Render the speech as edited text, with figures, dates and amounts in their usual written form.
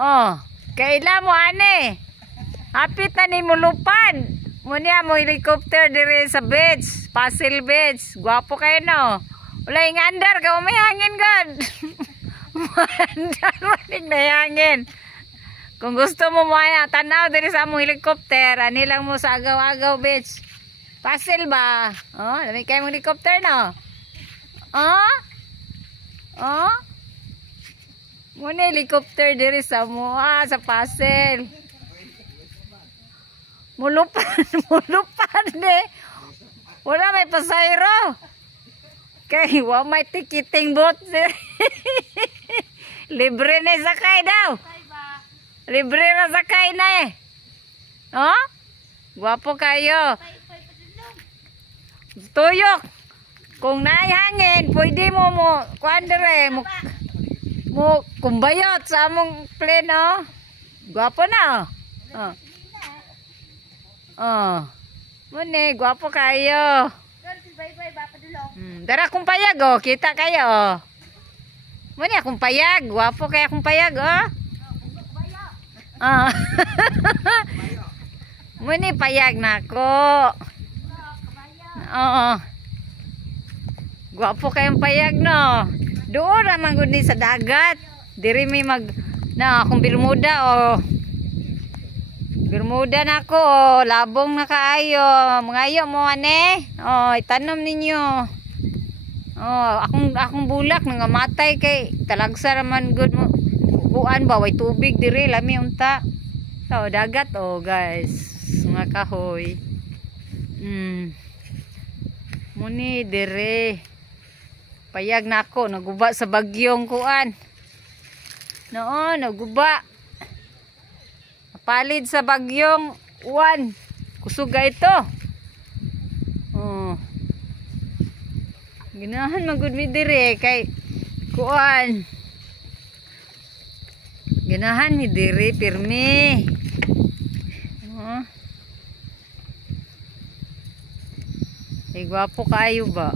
Oh, kaila mo ane. Hapit na ni mulupad. Munya mo helicopter dire sa beach, Pasil Beach. Gwapo kayo no. Wala yung andar ka, may hangin god. Andar manig na hangin. Kung gusto mo mo tanaw dire sa mo helicopter, ani lang mo sa Agaw-Agaw Beach. Pasil ba? Oh, dami kayo mong helicopter no. Oh? Oh? Muna helicopter dire sa mo sa Pasil. Mulupan eh. Wala may pasayro. Kay wa may ticketing boat. Libre na sakay daw. Libre na sakay na eh. Oh? Gwapo kayo. Tuyok. Kung naihangin, pwede mo kuan dire mo kumbayot sa among pleno. Gwapo na. Oh. Oh. Mune, gwapo kayo. Dara akong payag oh, kita kayo. Mune akong payag, gwapo kaya akong payag oh. Oh. Mune payag nako. Oo. Gwapo kayong payag no. Doon ramang gud ni sa dagat. Diri may akong Bermuda oh. Bermuda na ako, oh. Labong na kaayo. Mangayo mo ane. Oh, itanom ninyo. Oh, akong bulak nangamatay kay talagsa raman good mo. Buan ba way tubig diri lami unta. Oh, dagat oh, guys. Mga kahoy. Muni dire. Payag na ako, naguba sa bagyong kuan. Noon, naguba. Palid sa bagyong uwan. Kusuga ito. Oh. Ginahan magud mi dire kay kuan. Ginahan mi dire pirmi. Oh. Ay gwapo kayo ba?